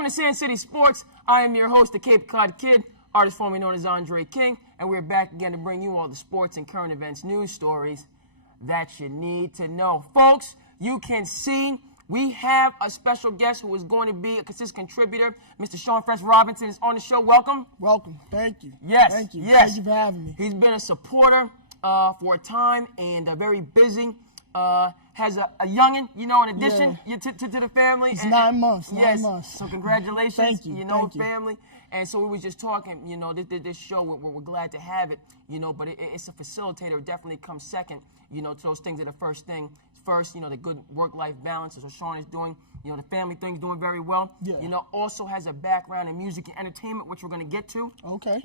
Welcome to SandCity Sports. I am your host, the Cape Cod Kid, artist formerly known as Andre King, and we're back again to bring you all the sports and current events news stories that you need to know. Folks, you can see we have a special guest who is going to be a consistent contributor. Mr. Sean Fresh Robinson is on the show. Welcome. Welcome. Thank you. Yes. Thank you. Yes. Thank you for having me. He's been a supporter for a time and very busy. Has a youngin', in addition to the family. It's 9 months. Yes. 9 months. So congratulations. Thank you. Thank you. Family. And so we was just talking, this show, we're glad to have it, but it's a facilitator. It definitely comes second, to those things that are first thing. First, the good work-life balance is what Sean is doing. The family thing's doing very well. Yeah. Also has a background in music and entertainment, which we're going to get to. Okay.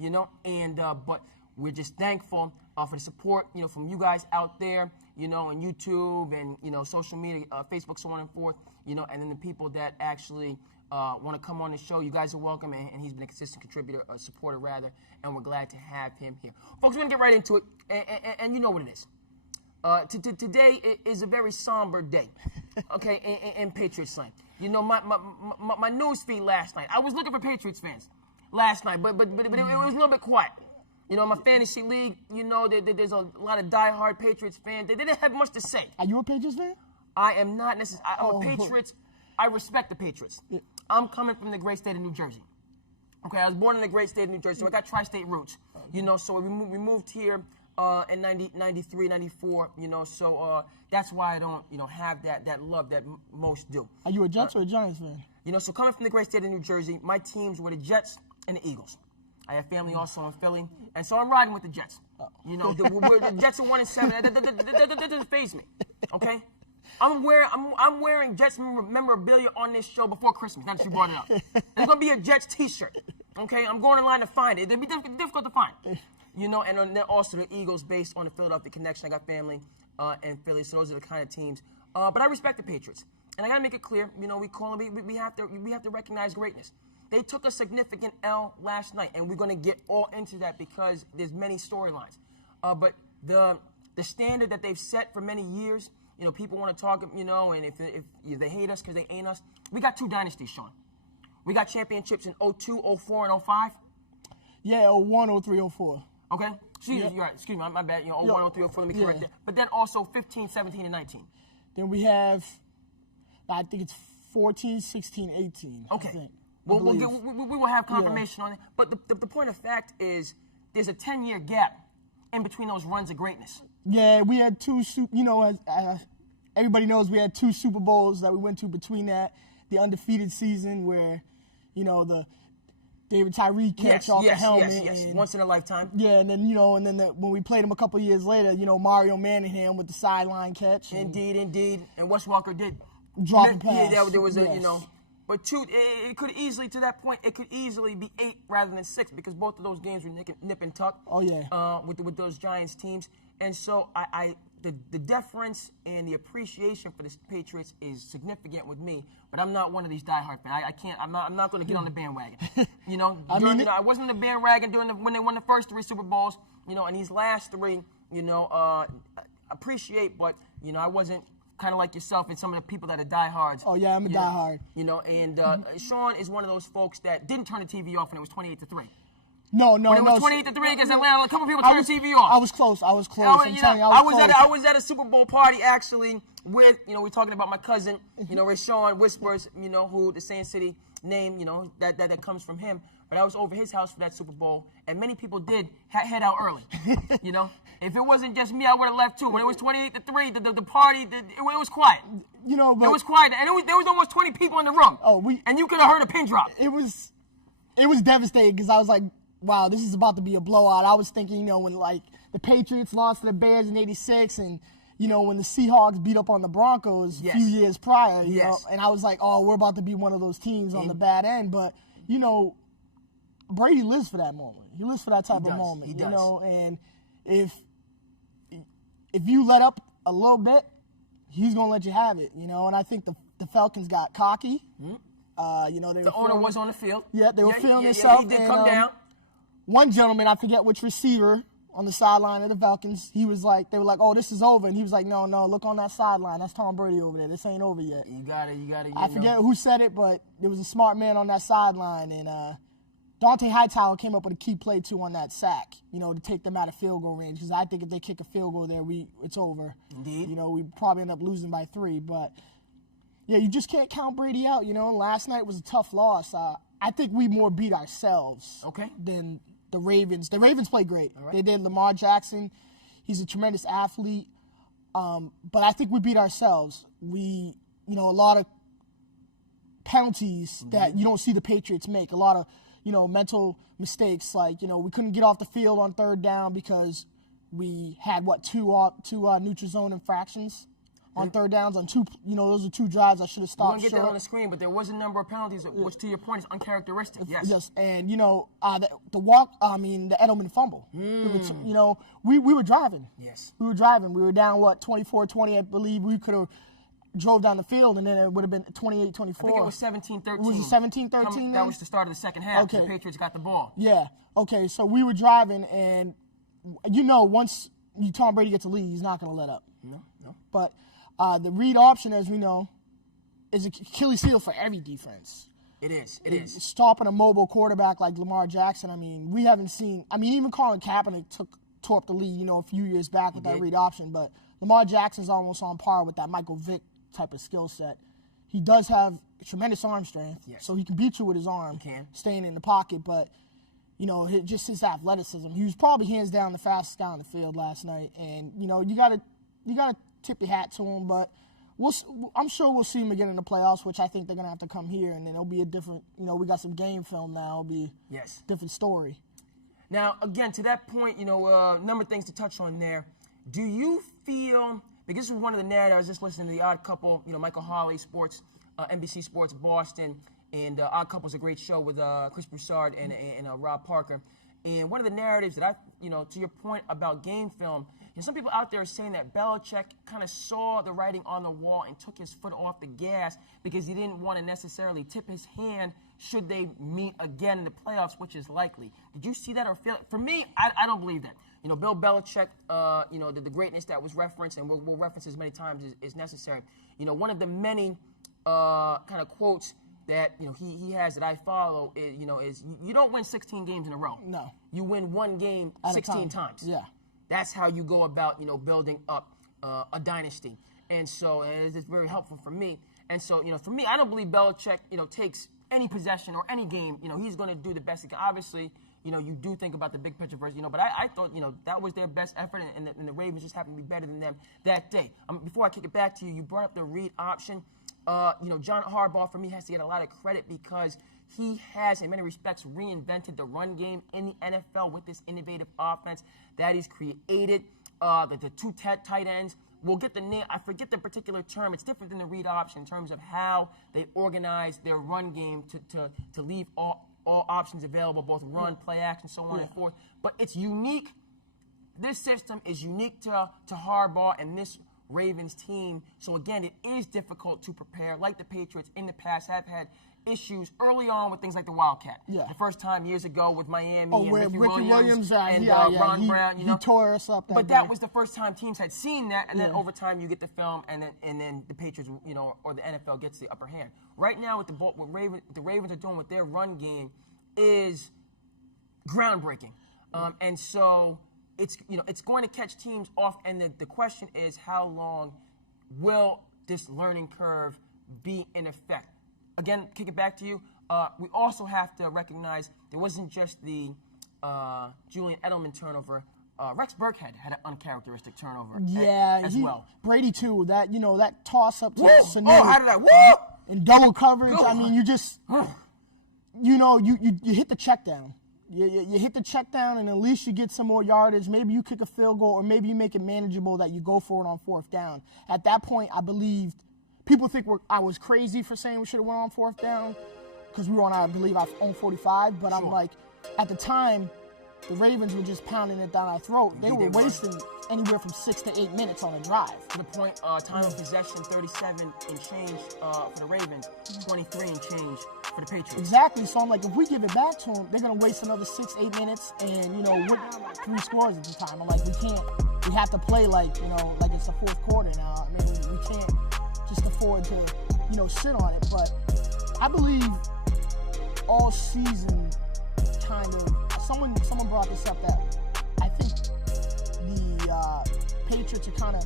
But we're just thankful for the support, from you guys out there, on YouTube and, social media, Facebook, so on and forth, and then the people that actually want to come on the show. You guys are welcome, and he's been a consistent contributor, a supporter rather, and we're glad to have him here. Folks, we're going to get right into it, and you know what it is. Today is a very somber day, okay, in Patriots land. My news feed last night, I was looking for Patriots fans last night, but it was a little bit quiet. My fantasy league, there's a lot of diehard Patriots fans. They didn't have much to say. Are you a Patriots fan? I am not necessarily. I'm a Patriots. I respect the Patriots. Yeah. I'm coming from the great state of New Jersey. Okay, I was born in the great state of New Jersey, so I got tri-state roots. So we moved here in 93, 94, so that's why I don't, have that love that most do. Are you a Jets or a Giants fan? So coming from the great state of New Jersey, my teams were the Jets and the Eagles. I have family also in Philly, and so I'm riding with the Jets. The Jets are 1-7. That doesn't faze me, okay? I'm wearing Jets memorabilia on this show before Christmas. Now that you brought it up, there's gonna be a Jets T-shirt, okay? I'm going online to find it. It'll be difficult to find, And then also the Eagles, based on the Philadelphia connection. I got family in Philly, so those are the kind of teams. But I respect the Patriots, and I gotta make it clear. We have to recognize greatness. They took a significant L last night, and we're going to get all into that because there's many storylines. But the standard that they've set for many years, people want to talk, and if they hate us because they ain't us. We got two dynasties, Sean. We got championships in 02, 04, and 05. Yeah, 01, 03, 04. Okay? Excuse me, my bad. 01, 03, 04, let me correct that. But then also 15, 17, and 19. Then we have, I think it's 14, 16, 18. Okay. I think. Well, we will have confirmation on it. But the point of fact is there's a 10-year gap in between those runs of greatness. Yeah, we had two, everybody knows we had two Super Bowls that we went to between that. The undefeated season where, the David Tyree catch off the helmet. Yes. Once in a lifetime. Yeah, and then, when we played him a couple years later, Mario Manningham with the sideline catch. Indeed. And Wes Walker did. Dropping pass. Yeah, there was But two, it could easily, to that point, it could easily be 8 rather than 6 because both of those games were nip and tuck. Oh, yeah. With those Giants teams. And so the deference and the appreciation for the Patriots is significant with me, but I'm not one of these diehard fans. I can't, I'm not going to get on the bandwagon. I wasn't on the bandwagon when they won the first 3 Super Bowls, and these last 3, appreciate, but, I wasn't kind of like yourself and some of the people that are diehards. Oh, yeah, I'm a diehard. Sean is one of those folks that didn't turn the TV off when it was 28-3. No. When it was 28-3 against Atlanta, a couple people turned the TV off. I was close. I was at a Super Bowl party actually with, we're talking about my cousin, Rashawn Whispers, who the SandCity name, that comes from him. But I was over his house for that Super Bowl, and many people did head out early, If it wasn't just me, I would have left too. When it was 28-3, the party, it was quiet. But it was quiet, and there was almost 20 people in the room. And you could have heard a pin drop. It was devastating because I was like, wow, this is about to be a blowout. I was thinking, when the Patriots lost to the Bears in '86, and when the Seahawks beat up on the Broncos a few years prior, and I was like, oh, we're about to be one of those teams on the bad end. But Brady lives for that moment. He lives for that type of moment. He does. And if you let up a little bit, he's gonna let you have it. And I think the Falcons got cocky. Mm-hmm. The owner was on the field. Yeah, they were feeling themselves. He did come down. One gentleman, I forget which receiver on the sideline of the Falcons. He was like, they were like, oh, this is over. And he was like, no, look on that sideline. That's Tom Brady over there. This ain't over yet. You got it. I forget who said it, but there was a smart man on that sideline. And Dante Hightower came up with a key play, too, on that sack, to take them out of field goal range. Because I think if they kick a field goal there, it's over. Indeed. We probably end up losing by 3. But, yeah, you just can't count Brady out, Last night was a tough loss. I think we more beat ourselves than the Ravens. The Ravens played great. Right. They did. Lamar Jackson, he's a tremendous athlete. But I think we beat ourselves. We, a lot of penalties that you don't see the Patriots make. A lot of, mental mistakes. Like, we couldn't get off the field on 3rd down because we had, two neutral zone infractions on 3rd downs on 2, those are 2 drives I should have stopped. We don't get that on the screen, but there was a number of penalties, which to your point is uncharacteristic. Yes. Yes, and the Edelman fumble. We were driving. Yes. We were driving. We were down 24-20, I believe. We could have drove down the field, and then it would have been 28-24. I think it was 17-13. Was it 17-13? That was the start of the second half. Okay. The Patriots got the ball. Yeah. Okay, so we were driving, and once Tom Brady gets a lead, he's not going to let up. No. But the read option, as we know, is an Achilles heel for every defense. It is. Stopping a mobile quarterback like Lamar Jackson, we haven't seen – even Colin Kaepernick tore up the lead, a few years back with that read option. But Lamar Jackson's almost on par with that Michael Vick type of skill set. He does have tremendous arm strength, so he can beat you with his arm, staying in the pocket. But, just his athleticism. He was probably hands down the fastest guy on the field last night. And, you gotta tip your hat to him, but I'm sure we'll see him again in the playoffs, which I think they're going to have to come here, and then it'll be a different, we got some game film now. It'll be a different story. Now, again, to that point, number of things to touch on there. Do you feel, because this was one of the narratives, I was just listening to The Odd Couple, Michael Hawley, NBC Sports Boston, and Odd Couple's a great show with Chris Broussard and Rob Parker. And one of the narratives that to your point about game film, some people out there are saying that Belichick kind of saw the writing on the wall and took his foot off the gas because he didn't want to necessarily tip his hand should they meet again in the playoffs, which is likely. Did you see that or feel it? For me, I don't believe that. Bill Belichick, the greatness that was referenced, and we'll reference as many times as necessary. One of the many kind of quotes that he has that I follow is you don't win 16 games in a row. No. You win one game 16 times. Yeah. That's how you go about, building up a dynasty. And so it's very helpful for me. And so, for me, I don't believe Belichick, takes any possession or any game. He's going to do the best he can. Obviously, you do think about the big picture versus, but I thought, that was their best effort, and the Ravens just happened to be better than them that day. Before I kick it back to you, you brought up the read option. John Harbaugh, for me, has to get a lot of credit because he has, in many respects, reinvented the run game in the NFL with this innovative offense that he's created. The 2 tight ends. We'll get the name. I forget the particular term. It's different than the read option in terms of how they organize their run game to leave all options available, both run, play action, so on and forth. But it's unique. This system is unique to Harbaugh and this Ravens team. So, again, it is difficult to prepare. Like the Patriots in the past have had issues early on with things like the Wildcat. Yeah. The first time years ago with Miami and Ricky Williams and Ron Brown. He tore us up But that was the first time teams had seen that, and then over time you get the film, and then the Patriots, or the NFL gets the upper hand. Right now, what the Ravens are doing with their run game is groundbreaking. And so it's going to catch teams off, and the question is, how long will this learning curve be in effect? Again, kick it back to you. We also have to recognize there wasn't just the Julian Edelman turnover. Rex Burkhead had an uncharacteristic turnover as well. Brady too. That that toss up to Sanu. Oh, how did that? Whoa! In double coverage. I mean, you just you hit the check down. You hit the check down, and at least you get some more yardage. Maybe you kick a field goal, or maybe you make it manageable that you go for it on 4th down. At that point, I believed. People think I was crazy for saying we should have went on 4th down because we were on, I believe, our own 45. But I'm like, at the time, the Ravens were just pounding it down our throat. They were wasting anywhere from 6 to 8 minutes on a drive. To the point, time of possession, 37 and change for the Ravens, 23 and change for the Patriots. Exactly. So I'm like, if we give it back to them, they're going to waste another 6-8 minutes, and, we're down by 3 scores at the time. I'm like, we can't. We have to play like it's the fourth quarter now. I mean, we can't just afford to, sit on it. But I believe all season, kind of, someone brought this up that I think the Patriots are kind of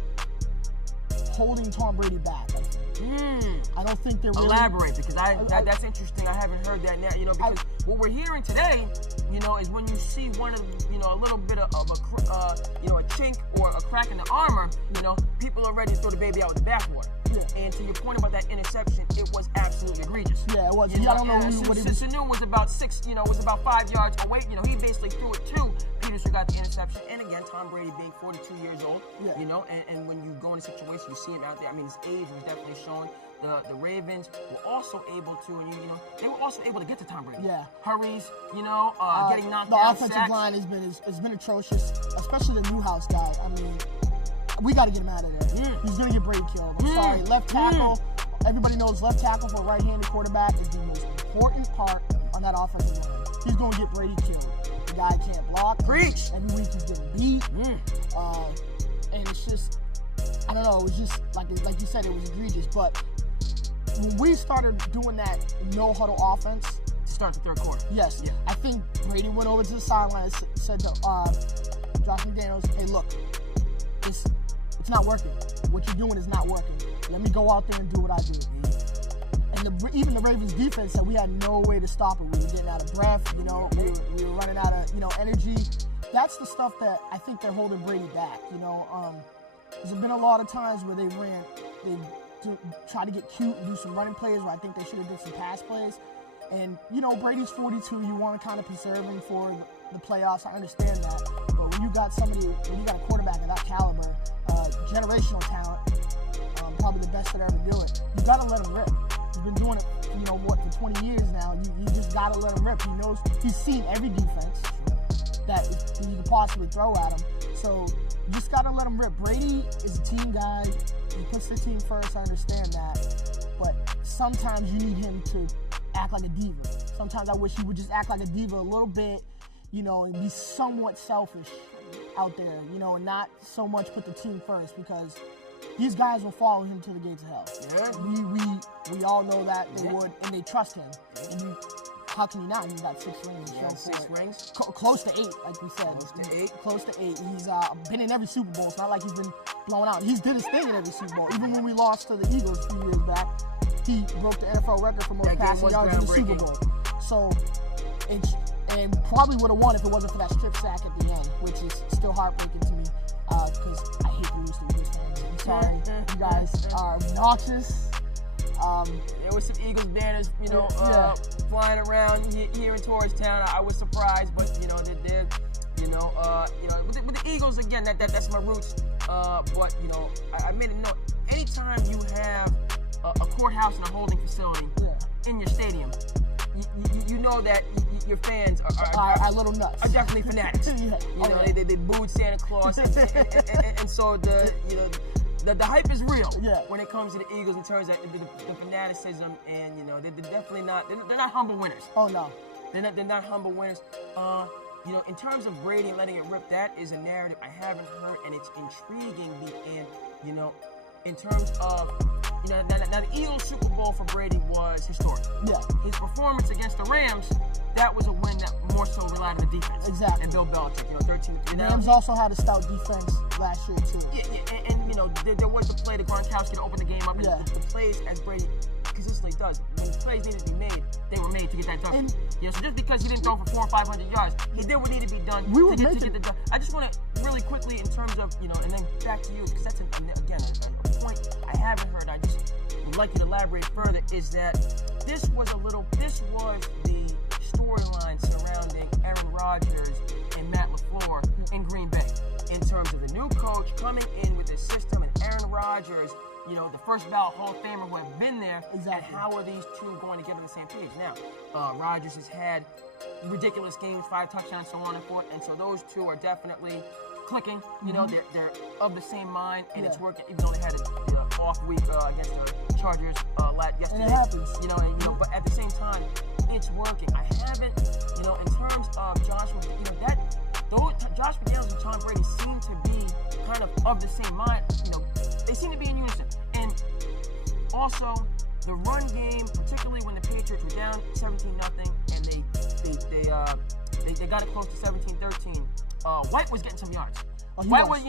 holding Tom Brady back. I don't think they're really... Elaborate, because that's interesting. I haven't heard that now. Because what we're hearing today, is when you see one of, a little bit of a chink or a crack in the armor, people are ready to throw the baby out with the bathwater. Yeah. And to your point about that interception, it was absolutely egregious. Yeah, it was. I don't know what it was. Sanu was about 5 yards away. He basically threw it to Peterson, got the interception. And again, Tom Brady being 42 years old, and when you go in a situation, you see him out there. I mean, his age was definitely showing. The Ravens were also able to, they were also able to get to Tom Brady. Yeah. Hurries, getting knocked out. The offensive line has been atrocious, especially the Newhouse guy. I mean, we got to get him out of there. He's going to get Brady killed. I'm sorry. Left tackle, everybody knows left tackle for a right-handed quarterback is the most important part on that offensive line. He's going to get Brady killed. The guy can't block. Preach. Every week he's getting beat. And it's just, I don't know, it was just, like you said, it was egregious. But when we started doing that no-huddle offense, start the third quarter. Yes. Yeah. I think Brady went over to the sideline and said to Josh McDaniels, hey, look, it's not working. What you're doing is not working. Let me go out there and do what I do. And even the Ravens defense said we had no way to stop it. We were getting out of breath, we were running out of, energy. That's the stuff that I think they're holding Brady back, There's been a lot of times where they tried to get cute and do some running plays where I think they should have did some pass plays. And, Brady's 42. You want to kind of preserve him for the playoffs. I understand that. But when you got a quarterback of that caliber, generational talent, probably the best that ever do it, you got to let him rip. He's been doing it, for 20 years now. You just got to let him rip. He's seen every defense that you could possibly throw at him. So you just got to let him rip. Brady is a team guy. He puts the team first. I understand that. But sometimes you need him to act like a diva. Sometimes I wish he would just act like a diva a little bit, and be somewhat selfish out there, and not so much put the team first, because these guys will follow him to the gates of hell. Yeah. We all know that they would, and they trust him. And how can you not? He's got 6 rings. Yeah, 6 rings. Close to 8, like we said. Close to 8. He's been in every Super Bowl. It's not like he's been blown out. He's did his thing in every Super Bowl. Even when we lost to the Eagles a few years back, he broke the NFL record for most passing yards in the Super Bowl. So, and probably would have won if it wasn't for that strip sack at the end, which is still heartbreaking to me, because I hate to lose to Eagles fans. I'm sorry. You guys are obnoxious. There was some Eagles banners, flying around here in Tourstown. I was surprised, but they did. With the Eagles again, that's my roots. But I made a note. Anytime you have a courthouse and a holding facility in your stadium, you know that your fans are little nuts. Are definitely fanatics. They booed Santa Claus, and so the hype is real when it comes to the Eagles in terms of the fanaticism, and they're definitely not. They're not humble winners. Oh no, they're not humble winners. In terms of Brady and letting it rip, that is a narrative I haven't heard, and it's intriguing. In terms of now the Eagles Super Bowl for Brady was historic. Yeah. His performance against the Rams, that was a win that more so relied on the defense. Exactly. And Bill Belichick, 13-3. The Rams also had a stout defense last year too. Yeah, and there was the play to Gronkowski to open the game up. And the plays, as Brady consistently does, when the plays needed to be made, they were made to get that done. So just because he didn't throw for 400 or 500 yards, he did what needed to be done to get the done. I just want to really quickly, in terms of and then back to you, because that's again a point I haven't heard. I just would like you to elaborate further. Is that this was the storyline surrounding Aaron Rodgers and Matt LaFleur in Green Bay, in terms of the new coach coming in with the system and Aaron Rodgers, the first ballot Hall of Famer who have been there. Exactly. And how are these two going to get on the same page? Now, Rodgers has had ridiculous games, 5 touchdowns, so on and forth, and so those two are definitely clicking. They're of the same mind, and it's working. Even though they had an off week against the Chargers yesterday. And it happens. it's working. I haven't, in terms of Josh, Josh McDaniels and Tom Brady seem to be kind of the same mind. They seem to be in unison. And also, the run game, particularly when the Patriots were down 17-0, and they got it close to 17-13. White was getting some yards. White was,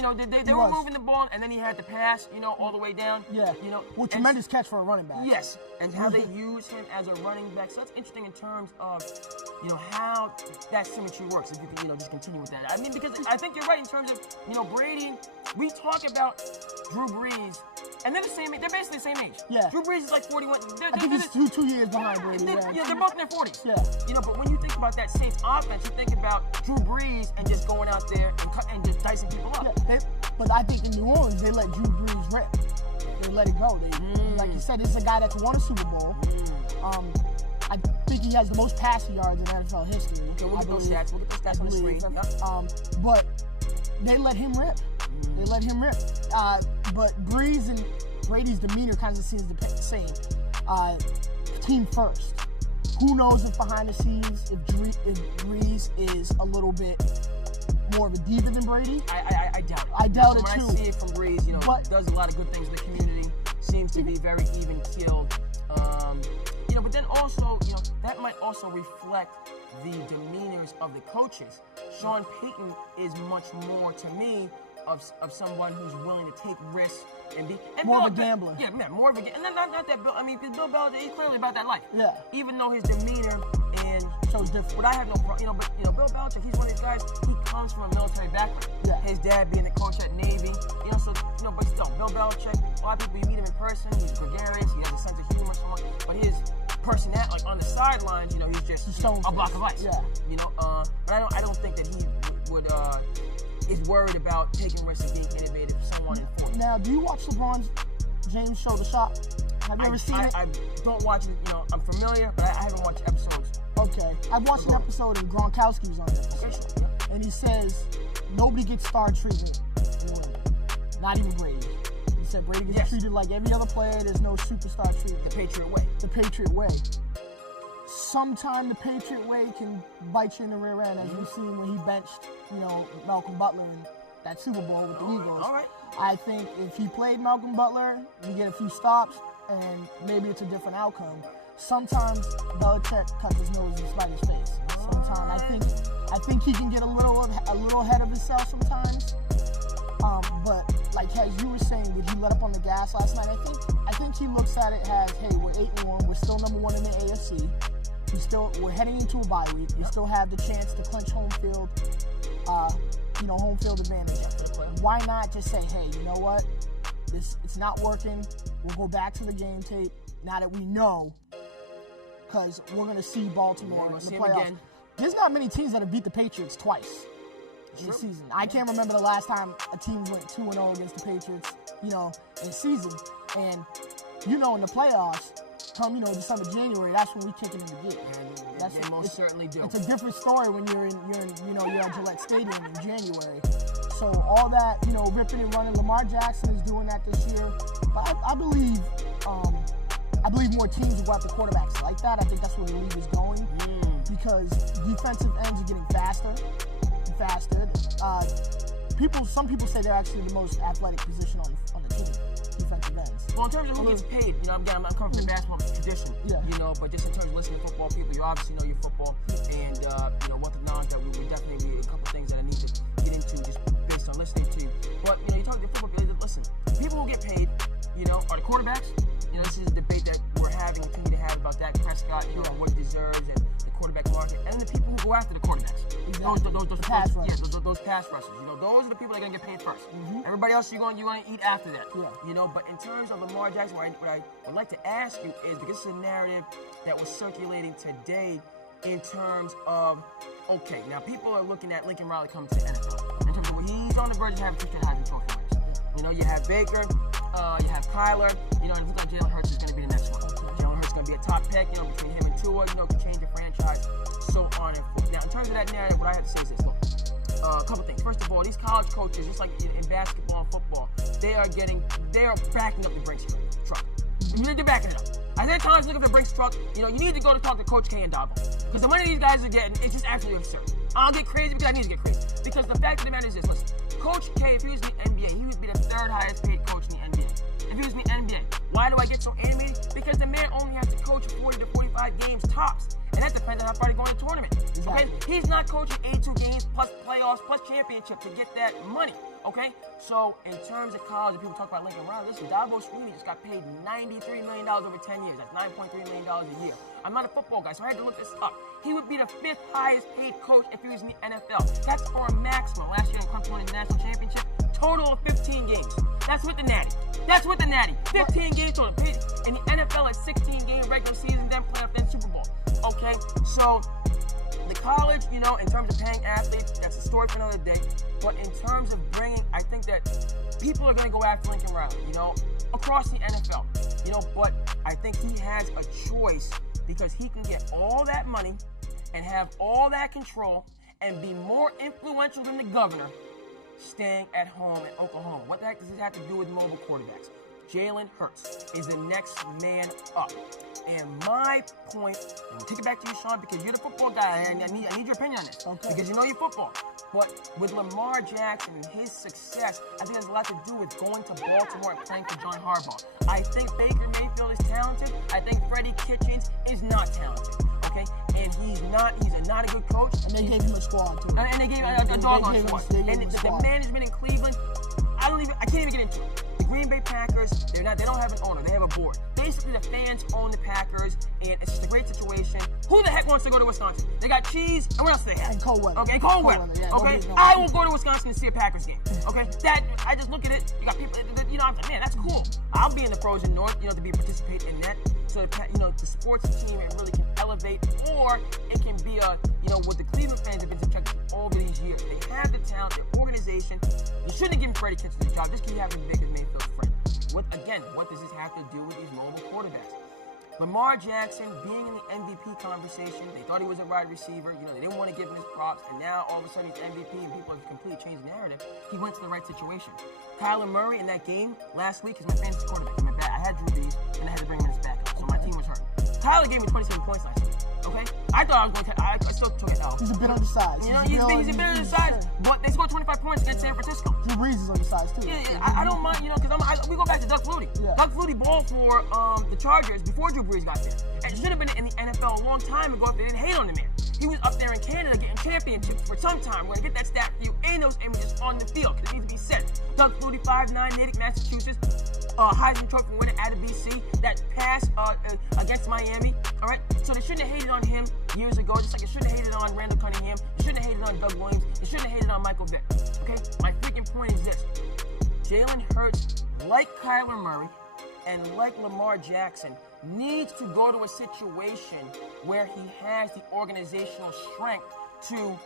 they were moving the ball, and then he had to pass, all the way down. Yeah. Well, tremendous catch for a running back. Yes, and how they use him as a running back. So that's interesting in terms of, how that symmetry works. If you can, just continue with that. I mean, because I think you're right in terms of, Brady. We talk about Drew Brees, and they're basically the same age. Yeah. Drew Brees is like 41. I think he's two years behind Brady. They're both in their 40s. Yeah. But when you think about that Saints offense, you think about Drew Brees and just going out there and just dicing people up. Yeah, but I think in New Orleans, they let Drew Brees rip. They let it go. Like you said, this is a guy that's won a Super Bowl. I think he has the most passing yards in NFL history. Okay, we'll get those stats. We'll get those stats on the screen. Yep. But they let him rip. They let him rip. But Brees and Brady's demeanor kind of seems the same. Team first. Who knows if behind the scenes, if Brees is a little bit more of a diva than Brady? I doubt it. I doubt it too. When I see it from Brees, but does a lot of good things in the community. Seems to be very even-keeled. But then also, that might also reflect the demeanors of the coaches. Sean Payton is much more, to me, of someone who's willing to take risks and be more of a gambler. Yeah, man, more of a gambler. And not that Bill. I mean, because Bill Belichick, he's clearly about that life. Yeah. Even though his demeanor and shows different. But I have no problem. But Bill Belichick, he's one of these guys. He comes from a military background. Yeah. His dad being the coach at Navy. But still, Bill Belichick. A lot of people, you meet him in person. He's gregarious. He has a sense of humor. So on. But his personality, like on the sidelines, he's just a block of ice. Yeah. But I don't think that he would. Is worried about taking risks and being innovative. Someone in 40. Now, do you watch LeBron James show The Shot? Have you ever seen it? I don't watch it. I'm familiar, but I haven't watched episodes. Okay, I've watched an episode and Gronkowski was on the episode, and he says nobody gets star treatment in women, not even Brady. He said Brady gets treated like every other player. There's no superstar treatment. The Patriot way. The Patriot way. Sometime the Patriot way can bite you in the rear end, as we've seen when he benched, Malcolm Butler in that Super Bowl with the Eagles. All right. I think if he played Malcolm Butler, you get a few stops, and maybe it's a different outcome. Sometimes Belichick cuts his nose in spite of his face. Sometimes I think he can get a little ahead of himself sometimes. But like as you were saying, did he let up on the gas last night? I think he looks at it as, hey, we're 8-1, we're still number one in the AFC. We're heading into a bye week. We still have the chance to clinch home field advantage. Why not just say, hey, you know what? It's not working. We'll go back to the game tape now that we know, because we're going to see Baltimore in the playoffs. There's not many teams that have beat the Patriots twice in the season. I can't remember the last time a team went 2-0 against the Patriots, in the season. And, in the playoffs, come, December, January, that's when we kick it in the gear. They most certainly do. It's a different story when you're at Gillette Stadium in January. So all that, ripping and running, Lamar Jackson is doing that this year. But I believe more teams will go after quarterbacks like that. I think that's where the league is going, because defensive ends are getting faster and faster. Some people say they're actually the most athletic position on the team. Defensive ends. Well, in terms of who gets paid, I'm coming from the basketball tradition, but just in terms of listening to football people, you obviously know your football, and one of the knowledge that we would definitely be a couple things that I need to get into just based on listening to you. But you talk to football people, listen, people who get paid, are the quarterbacks. This is a debate that we're having, continue to have about Dak Prescott, what he deserves, and the quarterback market, and then the people who go after the quarterbacks. Exactly. Those pass rushers. Those pass rushers. Those are the people that are gonna get paid first. Everybody else, you're gonna eat after that. Yeah. But in terms of Lamar Jackson, what I would like to ask you is, because it's a narrative that was circulating today in terms of, okay, now people are looking at Lincoln Riley coming to the NFL. In terms of he's on the verge of having 2 Heisman Trophy winners. You have Baker, you have Kyler, and it looks like Jalen Hurts is going to be the next one. Jalen Hurts is going to be a top pick, between him and Tua, could change the franchise, so on and forth. Now, in terms of that narrative, what I have to say is this, look, a couple things. First of all, these college coaches, just like in basketball and football, they are backing up the Brinks truck. They're backing it up. Isaiah Thomas looking for Brinks truck. You know, you need to go to talk to Coach K and Dabo. Because the money these guys are getting, it's just absolutely absurd. I'll get crazy because I need to get crazy. Because the fact of the matter is this, listen, Coach K, if he was in the NBA, he would be the third highest paid coach in the NBA. If he was in the NBA. Why do I get so animated? Because the man only has to coach 40 to 45 games tops. And that depends on how far they go in the tournament. Okay? He's not coaching 82 games plus playoffs plus championship to get that money. Okay? So, in terms of college, people talk about Lincoln Riley. Listen, Dabo Swinney just got paid $93 million over 10 years. That's $9.3 million a year. I'm not a football guy, so I had to look this up. He would be the 5th highest paid coach if he was in the NFL. That's for a maximum. Last year in Clemson won the national championship. Total of 15 games. That's with the Natty. 15 games total. In the NFL, it's 16 game regular season, then playoff, then Super Bowl. Okay? So, the college, you know, in terms of paying athletes, that's a story for another day. But in terms of bringing, I think that people are going to go after Lincoln Riley, you know, across the NFL. You know, but I think he has a choice because he can get all that money and have all that control and be more influential than the governor staying at home in Oklahoma. What the heck does this have to do with mobile quarterbacks? Jalen Hurts is the next man up. And my point, and we'll take it back to you, Sean, because you're the football guy, and I need your opinion on this. Okay. Because you know your football. But with Lamar Jackson and his success, I think it has a lot to do with going to Baltimore and playing for John Harbaugh. I think Baker Mayfield is talented. I think Freddie Kitchens is not talented. Okay? And he's not a good coach. And they gave him a squad, too. And they gave him a doggone squad. And the management in Cleveland, I can't even get into it. The Green Bay Packers, they don't have an owner, they have a board. Basically, the fans own the Packers, and it's just a great situation. Who the heck wants to go to Wisconsin? They got cheese, and what else do they have? And cold weather. Okay, and cold weather. Yeah, okay, I won't go to Wisconsin and see a Packers game. Okay, I just look at it. You got people, you know, I'm like, man, that's cool. I'll be in the frozen north, you know, to participate in that. So, you know, the sports team really can elevate, or it can be what the Cleveland fans have been subjected to over these years. They have the talent, their organization. You shouldn't have given Freddie Kitchens the job. Just keep having Baker Mayfield's friend. What does this have to do with these mobile quarterbacks? Lamar Jackson being in the MVP conversation, they thought he was a wide receiver. You know, they didn't want to give him his props, and now all of a sudden he's MVP, and people have completely changed the narrative. He went to the right situation. Kyler Murray in that game last week is my fantasy quarterback. I had Drew Brees, and I had to bring him in as backup, so my team was hurt. Kyler gave me 27 points last week. Okay, I thought I was going to. I still took it out. He's a bit undersized. You know, he's a bit undersized, but they scored 25 points against San Francisco. Drew Brees is undersized too. Yeah, I don't mind, you know, because we go back to Doug Flutie. Yeah. Doug Flutie balled for the Chargers before Drew Brees got there, and should have been in the NFL a long time ago if they didn't hate on the man. He was up there in Canada getting championships for some time. We're gonna get that stat for you and those images on the field because it needs to be said. Doug Flutie, 5'9", Natick, Massachusetts. Heisman Trophy winner out of BC, that pass against Miami, all right? So they shouldn't have hated on him years ago, just like they shouldn't have hated on Randall Cunningham, they shouldn't have hated on Doug Williams, they shouldn't have hated on Michael Vick, okay? My freaking point is this. Jalen Hurts, like Kyler Murray and like Lamar Jackson, needs to go to a situation where he has the organizational strength to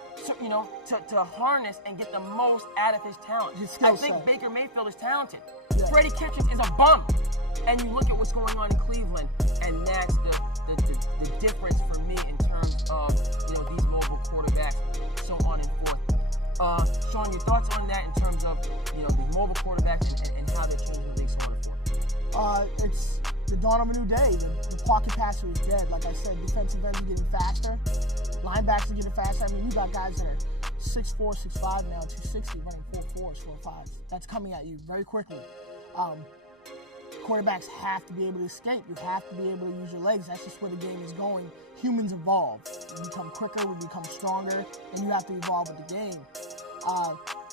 harness and get the most out of his talent. I think Baker Mayfield is talented. Yeah. Freddie Kitchens is a bum. And you look at what's going on in Cleveland, and that's the difference for me in terms of, you know, these mobile quarterbacks, so on and forth. Sean, your thoughts on that in terms of, you know, these mobile quarterbacks and how they're changing the league, so on and forth? It's the dawn of a new day. The pocket passer is dead. Like I said, defensive ends are getting faster. Linebackers are getting faster. I mean, you got guys that are 6'4", 6'5", now 260, running 4.4s, 4.5s. That's coming at you very quickly. Quarterbacks have to be able to escape. You have to be able to use your legs. That's just where the game is going. Humans evolve. We become quicker, we become stronger, and you have to evolve with the game.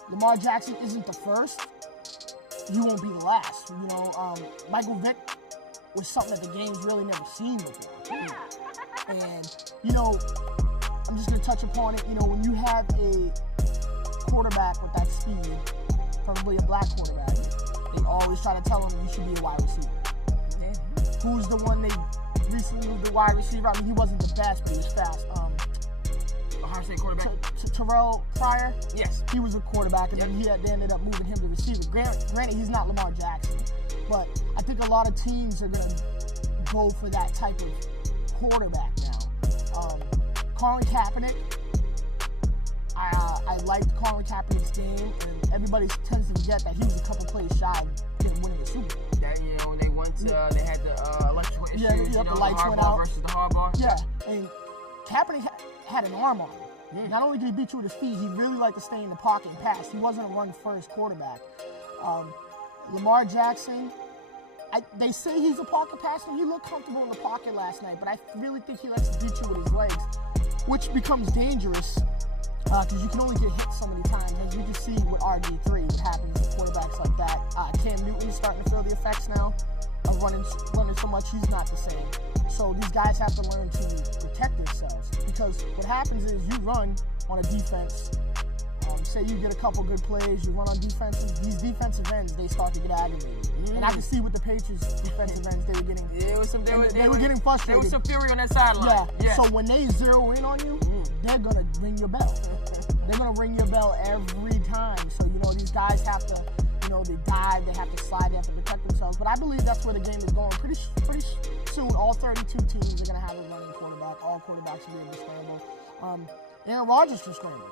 Lamar Jackson isn't the first. You won't be the last. You know, Michael Vick was something that the game's really never seen before. And, you know, I'm just going to touch upon it. You know, when you have a quarterback with that speed, probably a black quarterback, they always try to tell him you should be a wide receiver. Mm-hmm. Who's the one they recently moved the wide receiver? I mean, he wasn't the best, but he was fast. Ohio State quarterback? Terrell Pryor? Yes. He was a quarterback, and then they ended up moving him to receiver. Granted, he's not Lamar Jackson, but I think a lot of teams are going to go for that type of quarterback now. Colin Kaepernick, I liked Colin Kaepernick's game, and everybody tends to forget that he was a couple plays shy of winning the Super Bowl. That, you know, when they won once they had the electrical issues, the lights went out versus the hardball. Yeah, and Kaepernick had an arm on him. Not only did he beat you with his feet, he really liked to stay in the pocket and pass. He wasn't a run-first quarterback. Lamar Jackson, they say he's a pocket passer. He looked comfortable in the pocket last night, but I really think he likes to beat you with his legs, which becomes dangerous because you can only get hit so many times. As you can see with RG3, what happens with quarterbacks like that. Cam Newton's starting to feel the effects now of running so much. He's not the same. So these guys have to learn to protect themselves, because what happens is you run on a defense. Say you get a couple good plays, you run on defenses. These defensive ends, they start to get aggravated. And I can see with the Patriots defensive ends, they were getting they were getting frustrated. There was some fury on that sideline. Yeah. So when they zero in on you, they're gonna ring your bell. They're gonna ring your bell every time. So these guys have to, they dive, they have to slide, they have to protect themselves. But I believe that's where the game is going. Pretty soon, all 32 teams are gonna have a running quarterback. All quarterbacks will be able to scramble. Aaron Rodgers can scramble.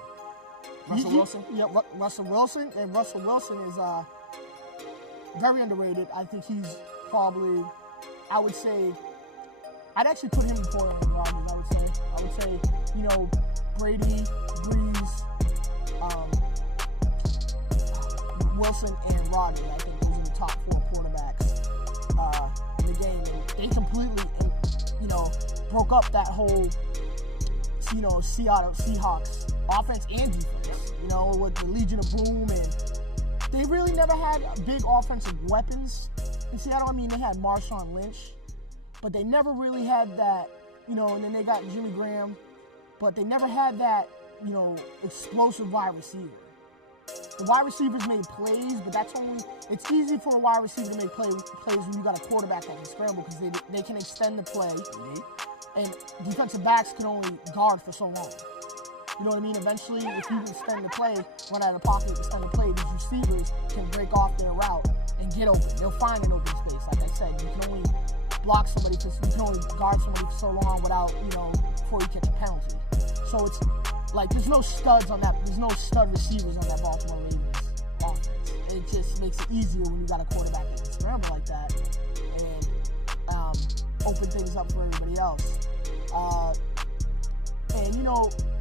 Russell Wilson? Yeah, Russell Wilson. And Russell Wilson is very underrated. I think he's probably, I would say, I'd actually put him before Aaron Rodgers, I would say, Brady, Breeze, Wilson, and Rodgers. I think those are the top 4 quarterbacks in the game. And they completely, broke up that whole, Seattle Seahawks offense and defense, with the Legion of Boom, and they really never had big offensive weapons in Seattle. I mean, they had Marshawn Lynch, but they never really had that, and then they got Jimmy Graham, but they never had that, explosive wide receiver. The wide receivers made plays, but it's easy for a wide receiver to make plays when you got a quarterback that can scramble, because they can extend the play, and defensive backs can only guard for so long. You know what I mean? Eventually, if you can extend the play, run out of the pocket, extend the play, these receivers can break off their route and get open. They'll find an open space. Like I said, you can only block somebody, you can only guard somebody for so long without, before you catch a penalty. So it's like there's no stud receivers on that Baltimore Ravens offense. It just makes it easier when you got a quarterback that can scramble like that and open things up for everybody else. And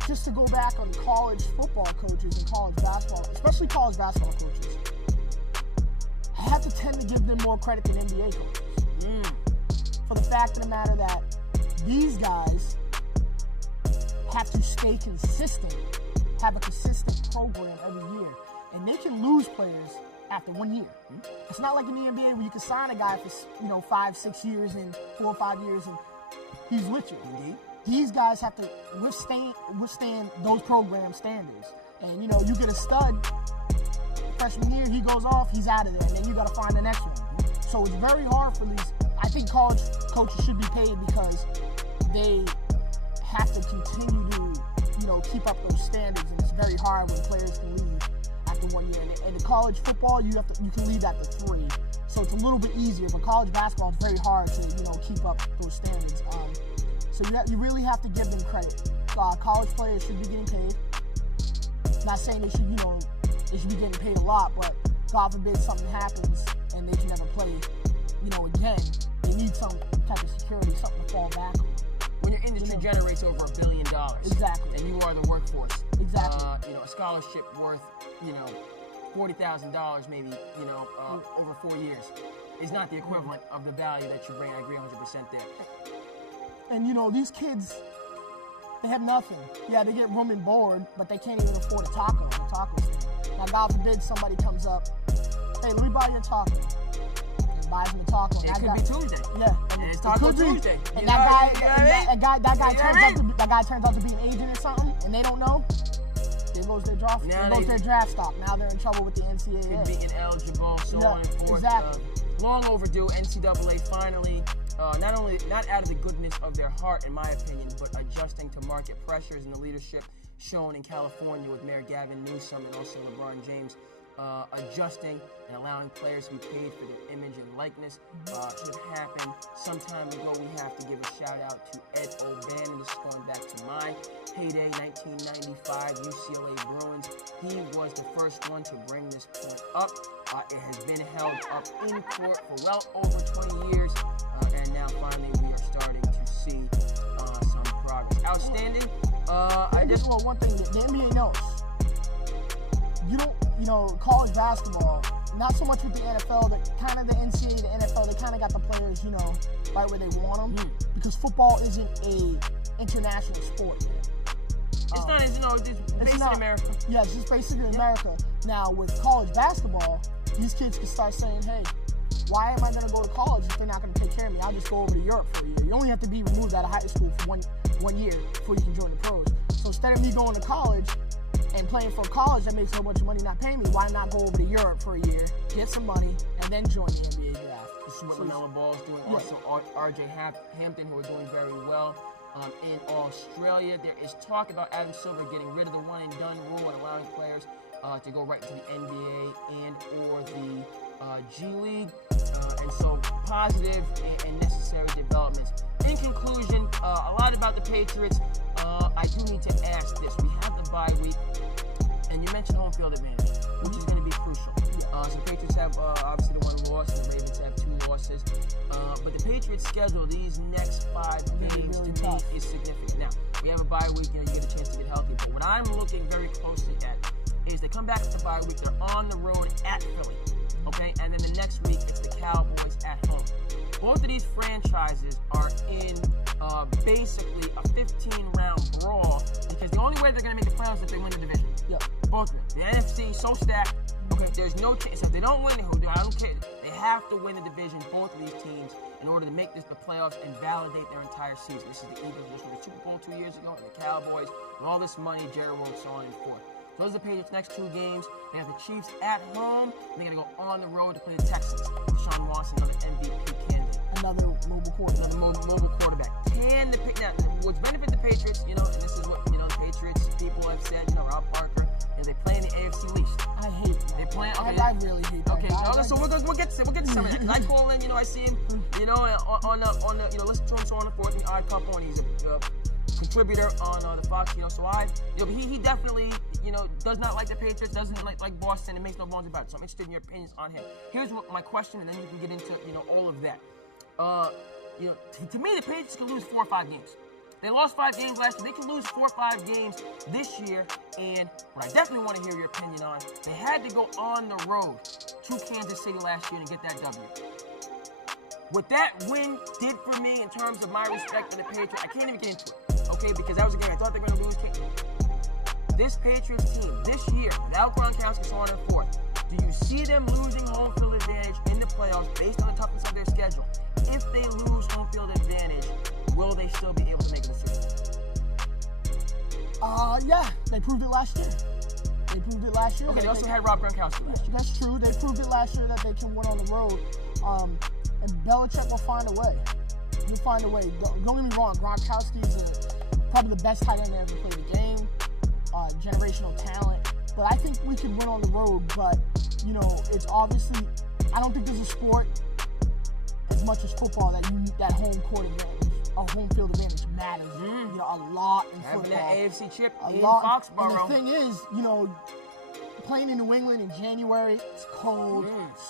just to go back on college football coaches and college basketball, especially college basketball coaches, I have to tend to give them more credit than NBA coaches. For the fact of the matter that these guys have to stay consistent, have a consistent program every year, and they can lose players after 1 year. It's not like in the NBA where you can sign a guy for 5, 6 years and 4 or 5 years and he's with you. Indeed. These guys have to withstand those program standards. And, you get a stud, freshman year, he goes off, he's out of there, and then you got to find the next one. So it's very hard for these. I think college coaches should be paid because they have to continue to, keep up those standards, and it's very hard when players can leave after 1 year. And in college football, you can leave after 3. So it's a little bit easier, but college basketball, it's very hard to, keep up those standards. So you really have to give them credit. College players should be getting paid. Not saying they should, they should be getting paid a lot, but God forbid something happens and they can never play, again. They need some type of security, something to fall back on. When your industry generates over $1 billion, exactly, and you are the workforce, exactly, a scholarship worth, $40,000 maybe, over 4 years, is not the equivalent of the value that you bring. I agree 100% there. And these kids, they have nothing. Yeah, they get room and board, but they can't even afford a taco stand. Now, God forbid somebody comes up, hey, let me buy you a taco. And buys him a taco. It could be Tuesday. Yeah. And it's Taco Tuesday. And that guy turns out to be an agent or something, and they don't know. There goes their draft stock. Now they're in trouble with the NCAA. Could be ineligible, so on and forth. Exactly. Long overdue. NCAA finally, not out of the goodness of their heart, in my opinion, but adjusting to market pressures and the leadership shown in California with Mayor Gavin Newsom and also LeBron James, adjusting and allowing players to be paid for their image and likeness. Should have happened some time ago. We have to give a shout out to Ed O'Bannon. This is going back to my heyday, 1995 UCLA Bruins. He was the first one to bring this point up. It has been held up in court for well over 20 years, and now finally we are starting to see some progress. Outstanding. One thing that the NBA knows. College basketball, not so much with the NFL, but kind of the NCAA, the NFL, they kind of got the players, right where they want them, because football isn't a international sport yet. It's not, it's based in America. Yeah, it's just basically in America. Now, with college basketball, these kids can start saying, hey, why am I going to go to college if they're not going to take care of me? I'll just go over to Europe for a year. You only have to be removed out of high school for one year before you can join the pros. So instead of me going to college and playing for a college that makes so much money not paying me, why not go over to Europe for a year, get some money, and then join the NBA draft? This is what LaMelo Ball is doing. Also, R.J. Hampton, who are doing very well. In Australia, there is talk about Adam Silver getting rid of the one-and-done rule and allowing players to go right into the NBA and or the G League. And so, positive and necessary developments. In conclusion, a lot about the Patriots. I do need to ask this. We have the bye week, and you mentioned home field advantage, which is going to be crucial. So the Patriots have obviously the one loss, and the Ravens have 2 losses. But the Patriots' schedule, these next 5 games, really to me, is significant. Now, we have a bye week, you get a chance to get healthy. But what I'm looking very closely at is they come back to the bye week, they're on the road at Philly, okay? And then the next week, it's the Cowboys at home. Both of these franchises are in basically a 15-round brawl, because the only way they're going to make the playoffs is if they win the division. Yep. Both of them. The NFC is so stacked. Okay, there's no chance. If they don't win, I don't care. They have to win the division, both of these teams, in order to make this the playoffs and validate their entire season. This is the Eagles who just won the Super Bowl 2 years ago, and the Cowboys, with all this money, Jerry World, so on and forth. So those are the Patriots' next 2 games. They have the Chiefs at home, and they're going to go on the road to play the Texans. Deshaun Watson, another MVP candidate. Another mobile quarterback. Now, what's benefit the Patriots, and this is what, the Patriots people have said, Rob Parker, they play in the AFC least. I hate that. They play. Okay, I really hate that. Okay, so we'll get to some of that. Cause I call in, I see him, on the, listen to him so on and forth in the Odd Couple, and he's a contributor on the Fox, but he definitely, does not like the Patriots, doesn't like Boston, and makes no bones about it. So I'm interested in your opinions on him. Here's my question, and then you can get into, all of that. To me, the Patriots can lose 4 or 5 games. They lost 5 games last year. They can lose 4 or 5 games this year. And what I definitely want to hear your opinion on, they had to go on the road to Kansas City last year to get that W. What that win did for me in terms of my respect for the Patriots, I can't even get into it, okay? Because that was a game I thought they were going to lose. This Patriots team, this year, without Gronkowski, so on and forth, do you see them losing home field advantage in the playoffs based on the toughness of their schedule? If they lose home field advantage, will they still be able to make a decision? Yeah, they proved it last year. Okay, they also had Rob Gronkowski last year. That's true. They proved it last year that they can win on the road. And Belichick will find a way. He'll find a way. Don't get me wrong, Gronkowski is probably the best tight end that ever played the game. Generational talent. But I think we could win on the road. But, it's obviously, I don't think there's a sport as much as football that you need that home court advantage. A home field advantage matters, a lot in football. Having that AFC chip in lot. Foxborough. And the thing is, playing in New England in January, it's cold,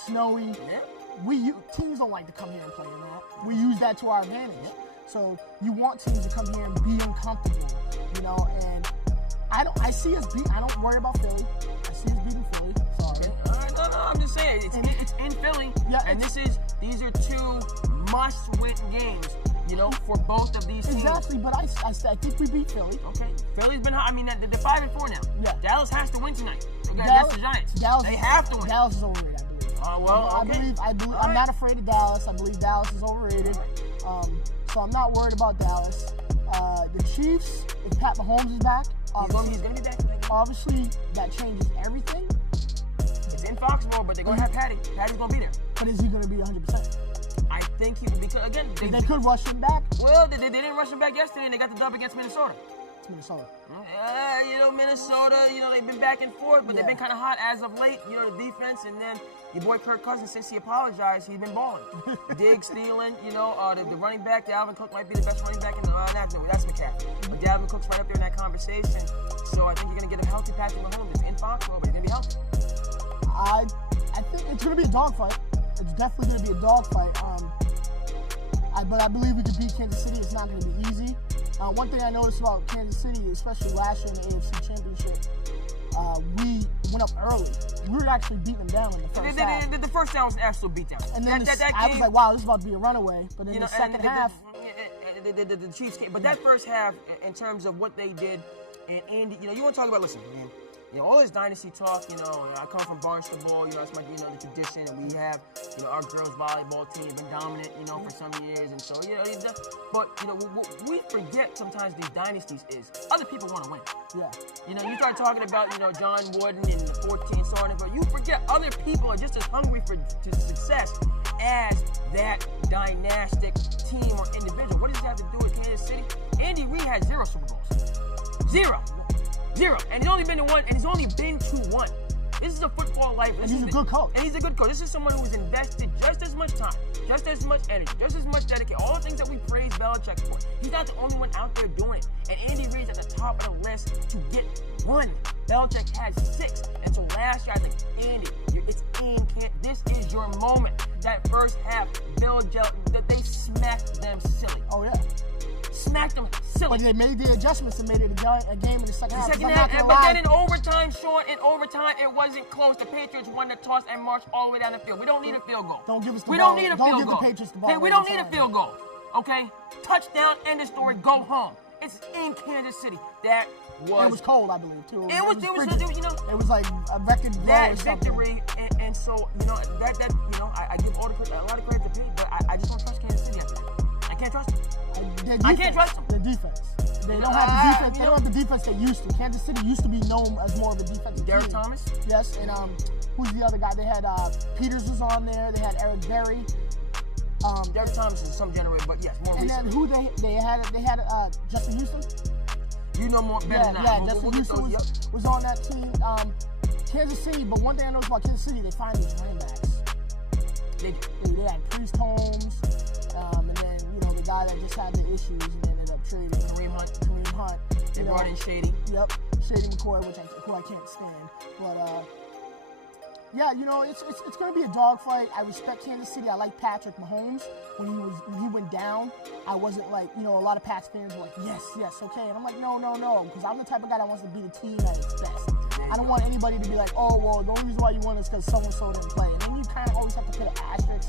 snowy. Yeah. Teams don't like to come here and play in that. We use that to our advantage. Yeah. So you want teams to come here and be uncomfortable, and I don't worry about Philly. I see us beating Philly. Sorry. Okay. All right, no, I'm just saying, it's in Philly, and these are 2 must-win games, for both of these teams. Exactly, but I think we beat Philly. Okay. Philly's been hot. I mean, they're 5-4 now. Yeah. Dallas has to win tonight. Okay, Dallas, that's the Giants. They have to win. Dallas is overrated, I believe. I believe. I'm not afraid of Dallas. I believe Dallas is overrated. So I'm not worried about Dallas. The Chiefs, if Pat Mahomes is back, he's going to be back. Obviously, that changes everything. It's in Foxborough, but they're going to have Patty. Patty's going to be there. But is he going to be 100%? I think he will, because again, they could rush him back. Well, they didn't rush him back yesterday, and they got the dub against Minnesota. It's Minnesota. Minnesota, they've been back and forth, but they've been kind of hot as of late, the defense, and then your boy Kirk Cousins, since he apologized, he's been balling. Diggs stealing, the running back, Dalvin Cook might be the best running back in the, that's McCaffrey. But Dalvin Cook's right up there in that conversation, so I think you're going to get a healthy Patrick Mahomes. It's in Foxborough, but he's going to be healthy. I think it's going to be a dogfight. It's definitely going to be a dogfight. But I believe we can beat Kansas City. It's not going to be easy. One thing I noticed about Kansas City, especially last year in the AFC Championship, we went up early. We were actually beating them down in the first half. The first down was an absolute beatdown. And then I was like, wow, this is about to be a runaway. But in the second half... The Chiefs came. But that first half, in terms of what they did, and Andy, you want to talk about, listen, man, all this dynasty talk, I come from Barnstable, that's my, the tradition, and we have, our girls volleyball team been dominant, for some years, and so, but, what we forget sometimes these dynasties is other people want to win. Yeah. You start talking about, John Wooden and the 14 so on, but you forget other people are just as hungry for success as that dynastic team or individual. What does that have to do with Kansas City? Andy Reid had 0 Super Bowls. 0. And he's only been to 1, and he's only been to 1. This is a football life. And he's a good coach. And he's a good coach. This is someone who's invested just as much time, just as much energy, just as much dedication. All the things that we praise Belichick for. He's not the only one out there doing it. And Andy Reid's at the top of the list to get 1. Belichick had 6. And so last year, I was like, Andy, it's in camp. This is your moment. That first half, that they smacked them silly. Oh, yeah. Smacked them silly. But they made the adjustments and made it a game in the second half. But then in overtime, Sean, it wasn't close. The Patriots won the toss and marched all the way down the field. We don't need a field goal. Don't give us the ball. We don't need a field goal. Don't give the Patriots the ball. Okay, we don't need a field goal. Okay? Touchdown, end of story, go home. It's in Kansas City. It was cold, I believe, too. It was it was like a record blow that or something. victory, and so I give a lot of credit to Pete, but I just don't trust Kansas City after that. I can't trust them. I can't trust them. Their defense. They don't have the defense. They don't have the defense they used to. Kansas City used to be known as more of a defensive Derek team. Thomas. Yes, and who's the other guy? They had Peters was on there. They had Eric Berry. Derek Thomas is some generator, but yes, more recent. And then who they had Justin Houston. You know more better than I. Yeah, Justin Houston was on that team. Kansas City, but one thing I noticed about Kansas City, they find these running backs. They had Priest Holmes, and then the guy that just had the issues and ended up trading Kareem Hunt. They brought in Shady. Yep, Shady McCoy, who I can't stand. But yeah, it's going to be a dogfight. I respect Kansas City. I like Patrick Mahomes. When he went down, I wasn't like, a lot of Pats fans were like, yes, okay. And I'm like, no, because I'm the type of guy that wants to be the team at its best. I don't want anybody to be like, oh, well, the only reason why you won is because so-and-so didn't play. And then you kind of always have to put an asterisk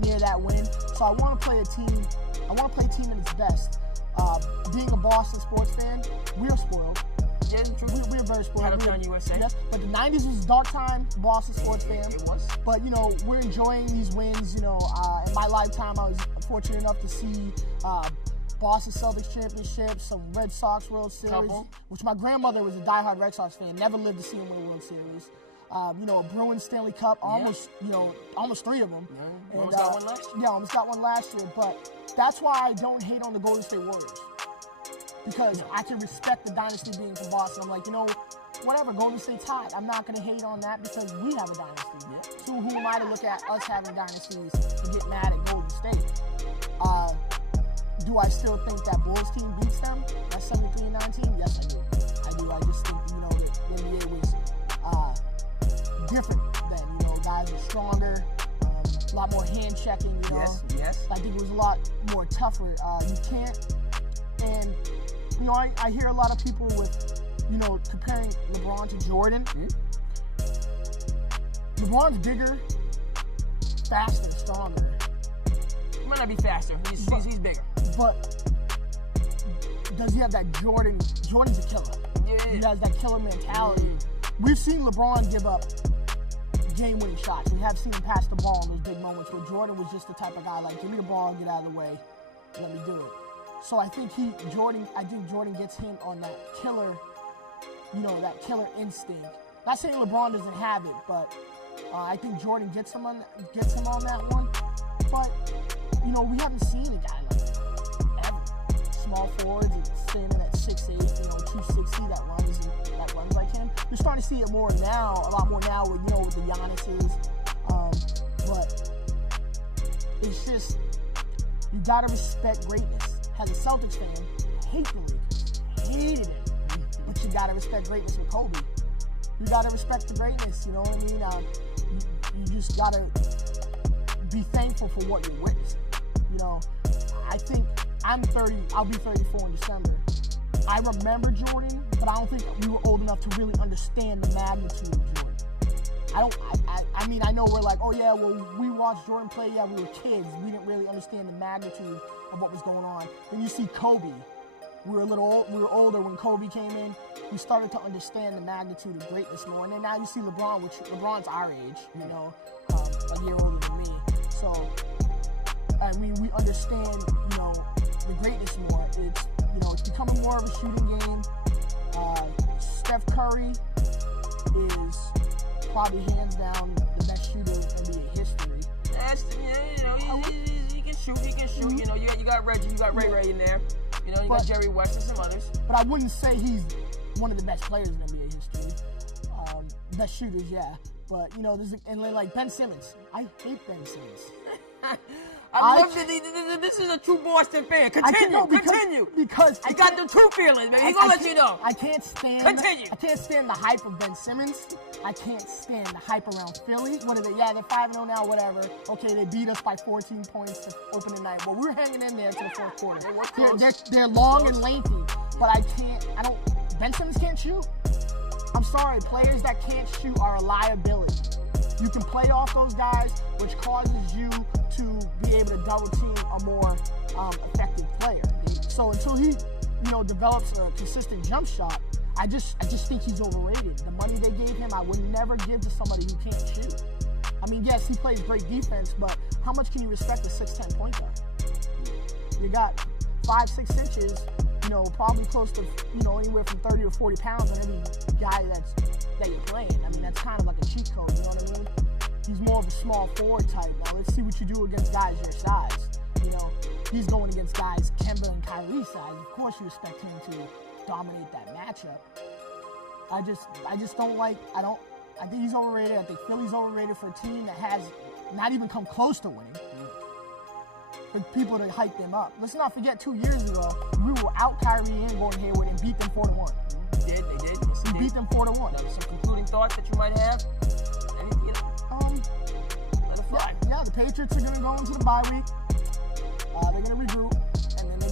near that win. So I want to play a team. I want to play a team at its best. Being a Boston sports fan, we're spoiled. Yeah, true. We're very spoiled. Pattern USA. Yes, but the 90s was a dark time, Boston sports fan. It was. But, we're enjoying these wins. In my lifetime, I was fortunate enough to see Boston Celtics championship, some Red Sox World Series, which my grandmother was a diehard Red Sox fan, never lived to see them win a World Series. A Bruins Stanley Cup, almost 3 of them. Yeah, almost got one last year. Yeah, almost got one last year. But that's why I don't hate on the Golden State Warriors. Because I can respect the dynasty being from Boston. I'm like, whatever, Golden State's hot. I'm not going to hate on that because we have a dynasty. Yeah. So who am I to look at us having dynasties and get mad at Golden State? Do I still think that Bulls team beats them at 73-19? Yes, I do. I just think, the NBA was different then. Guys were stronger, a lot more hand checking, Yes. I think it was a lot more tougher. You can't, and, I hear a lot of people with, comparing LeBron to Jordan. LeBron's bigger, faster, stronger. He might not be faster. He's bigger. But does he have that Jordan? Jordan's a killer. Yeah. He has that killer mentality. We've seen LeBron give up game-winning shots. We have seen him pass the ball in those big moments where Jordan was just the type of guy like, give me the ball, get out of the way, let me do it. So I think Jordan gets him on that killer, that killer instinct. Not saying LeBron doesn't have it, but I think Jordan gets him on that one. But we haven't seen a guy like that ever. Small forwards and standing at 6'8", 260 that runs like him. You're starting to see it more now, a lot more now with with the Giannis's. But it's just you gotta respect greatness. As a Celtics fan, I hate the Lakers, hated it. But you gotta respect greatness with Kobe. You gotta respect the greatness. You know what I mean? you just gotta be thankful for what you're witnessing. You know, I think I'm 30. I'll be 34 in December. I remember Jordan, but I don't think we were old enough to really understand the magnitude of Jordan. I mean, I know we're like, oh yeah, well, we watched Jordan play, yeah, we were kids. We didn't really understand the magnitude of what was going on. Then you see Kobe. We were older when Kobe came in. We started to understand the magnitude of greatness more. And then now you see LeBron, which LeBron's our age, you know, a year older than me. So, I mean, we understand, you know, the greatness more. It's, you know, it's becoming more of a shooting game. Steph Curry is probably hands down the best shooter in NBA history. That's, you know, he can shoot. Mm-hmm. You know, you got Reggie, you got Ray in there. You know, you got Jerry West and some others. But I wouldn't say he's one of the best players in NBA history. Best shooters, yeah. But, you know, and like Ben Simmons. I hate Ben Simmons. I love that this is a true Boston fan. Continue. Because I got the true feelings, man. He's gonna let you know. I can't stand. Continue. I can't stand the hype of Ben Simmons. I can't stand the hype around Philly. What are they? Yeah, they're 5-0 now. Whatever. Okay, they beat us by 14 points to open the night. Well, we're hanging in there to the fourth quarter. They're long and lengthy, but I don't. Ben Simmons can't shoot. I'm sorry. Players that can't shoot are a liability. You can play off those guys, which causes you to be able to double team a more effective player. So until he, you know, develops a consistent jump shot, I just think he's overrated. The money they gave him, I would never give to somebody who can't shoot. I mean, yes, he plays great defense, but how much can you respect a 6'10" point guard? You got 5'6" inches, you know, probably close to, you know, anywhere from 30 or 40 pounds on every guy that you're playing. I mean, that's kind of like a cheat code, you know what I mean? He's more of a small forward type. Now, let's see what you do against guys your size. You know, he's going against guys Kemba and Kyrie size. Of course you expect him to dominate that matchup. I just don't like, I think he's overrated. I think Philly's overrated for a team that has not even come close to winning. For people to hype them up. Let's not forget 2 years ago, we were out Kyrie and Gordon Hayward and beat them 4-1. They did. Yes, we beat them 4-1. Now, some concluding thoughts that you might have? Anything, you know? Let it fly. Yeah, the Patriots are going to go into the bye week. They're going to regroup, and then they're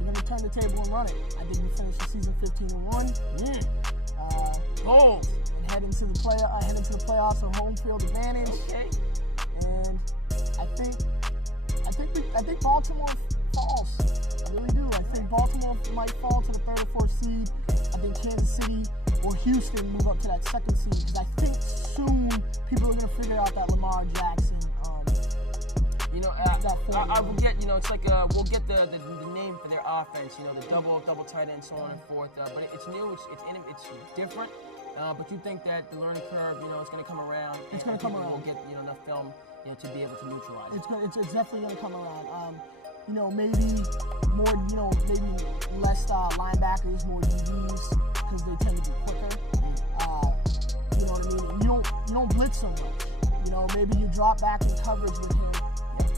going to turn the table and run it. I think we finish the season 15-1. Bold. And head into the playoffs on home field advantage. Okay. And I think Baltimore falls. I really do. I think Baltimore might fall to the 3rd or 4th seed. I think Kansas City or Houston move up to that 2nd seed because I think soon people are going to figure out that Lamar Jackson. You know, I will get. You know, it's like we'll get the name for their offense. You know, the double tight end, so on and forth. But it's new. It's different. But you think that the learning curve, you know, it's going to come around. It's going to come around. We'll get, you know, enough film, you know, to be able to neutralize it. It's definitely going to come around. You know, maybe more. You know, maybe less linebackers, more DBs because they tend to be quicker. You know what I mean? And you don't blitz so much. You know, maybe you drop back in coverage with him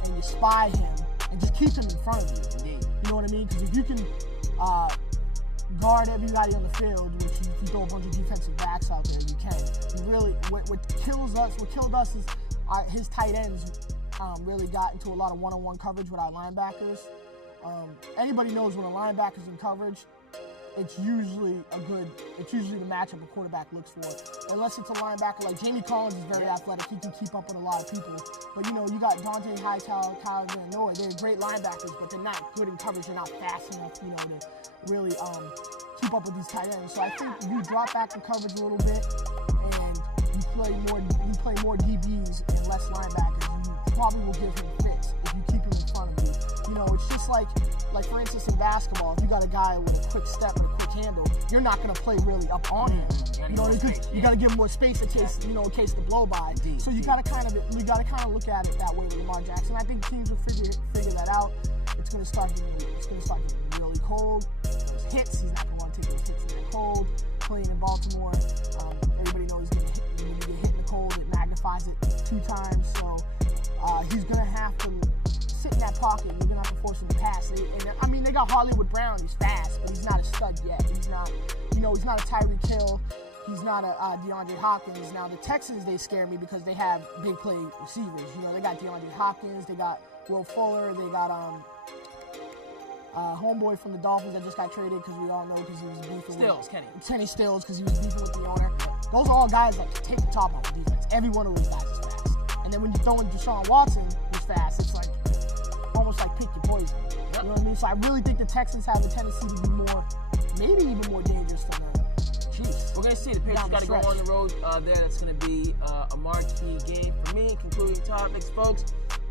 and you spy him and just keep him in front of you. Indeed. You know what I mean? Because if you can guard everybody on the field, which if you throw a bunch of defensive backs out there, you can. You really, what killed us is his tight ends really got into a lot of one-on-one coverage with our linebackers. Anybody knows when a linebacker's in coverage, it's usually the matchup a quarterback looks for. Unless it's a linebacker like Jamie Collins is very athletic, he can keep up with a lot of people. But you know, you got Dante Hightower, Kyle Van Noy, they're great linebackers, but they're not good in coverage, they're not fast enough, you know, to really keep up with these tight ends. So I think you drop back in coverage a little bit and you play more DBs and less linebackers, you probably will give him fits if you keep him in front of you. You know, it's just like for instance in basketball, if you got a guy with a quick step and a quick handle, you're not going to play really up on him. You know, you got to give him more space in case the blow by. So you got to kind of look at it that way with Lamar Jackson. I think teams will figure that out. It's going to start getting really cold. Those hits, he's not going to want to take those hits in that cold. Playing in Baltimore, everybody knows when you get hit in the cold, it magnifies it 2 times. So he's going to have to sit in that pocket. You're going to have to force him to pass. I mean, they got Hollywood Brown. He's fast, but he's not a stud yet. He's not a Tyreek Hill. He's not a DeAndre Hopkins. Now, the Texans, they scare me because they have big play receivers. You know, they got DeAndre Hopkins, they got Will Fuller, they got homeboy from the Dolphins that just got traded because we all know because he was beefing Kenny Stills because he was beefing with the owner. Those are all guys that can take the top off the defense. Every one of those guys is fast. And then when you throw in Deshaun Watson, who's fast, it's like almost like pick your poison. You know what I mean? So I really think the Texans have a tendency to be more, maybe even more dangerous than the Chiefs. We're going to see. The Patriots got to go on the road there. That's going to be a marquee game for me. Concluding topics, folks.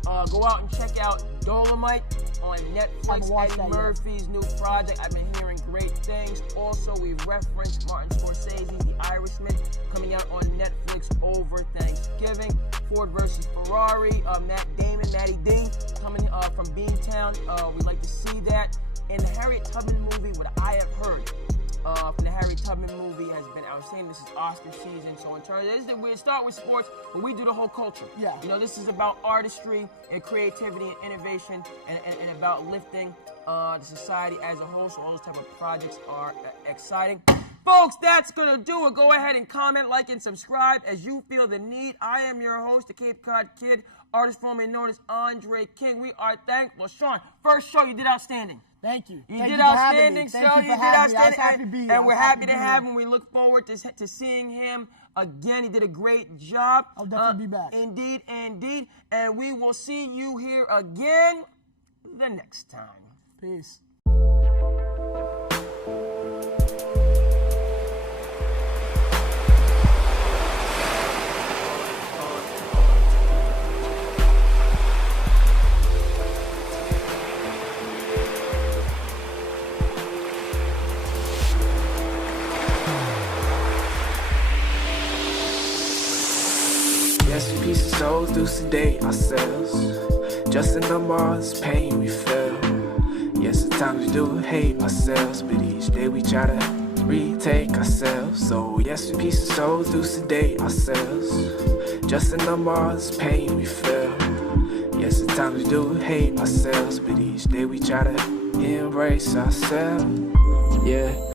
Go out and check out Dolomite on Netflix. Eddie Murphy's new project. I've been hearing great things. Also, we referenced Martin Scorsese, The Irishman, coming out on Netflix over Thanksgiving. Ford versus Ferrari. Matt Damon, Matty D, coming from Beantown. We'd like to see that. And the Harriet Tubman movie, what I have heard from the Harry Tubman movie has been outstanding. This is Oscar season, so in terms of we start with sports, but we do the whole culture. Yeah. You know, this is about artistry and creativity and innovation and about lifting the society as a whole, so all those type of projects are exciting. Folks, that's going to do it. Go ahead and comment, like, and subscribe as you feel the need. I am your host, the Cape Cod Kid, artist formerly known as Andre King. We are thankful. Sean, first show, you did outstanding. Thank you. You did outstanding, so you did outstanding. And we're happy to have him. We look forward to seeing him again. He did a great job. I'll definitely be back. Indeed, indeed. And we will see you here again the next time. Peace. Yes, a piece of souls do sedate ourselves. Just a number of this pain we feel. Yes, at times we do hate ourselves, but each day we try to retake ourselves. So yes, a piece of souls do sedate ourselves. Just a number of this pain we feel. Yes, at times we do hate ourselves, but each day we try to embrace ourselves. Yeah.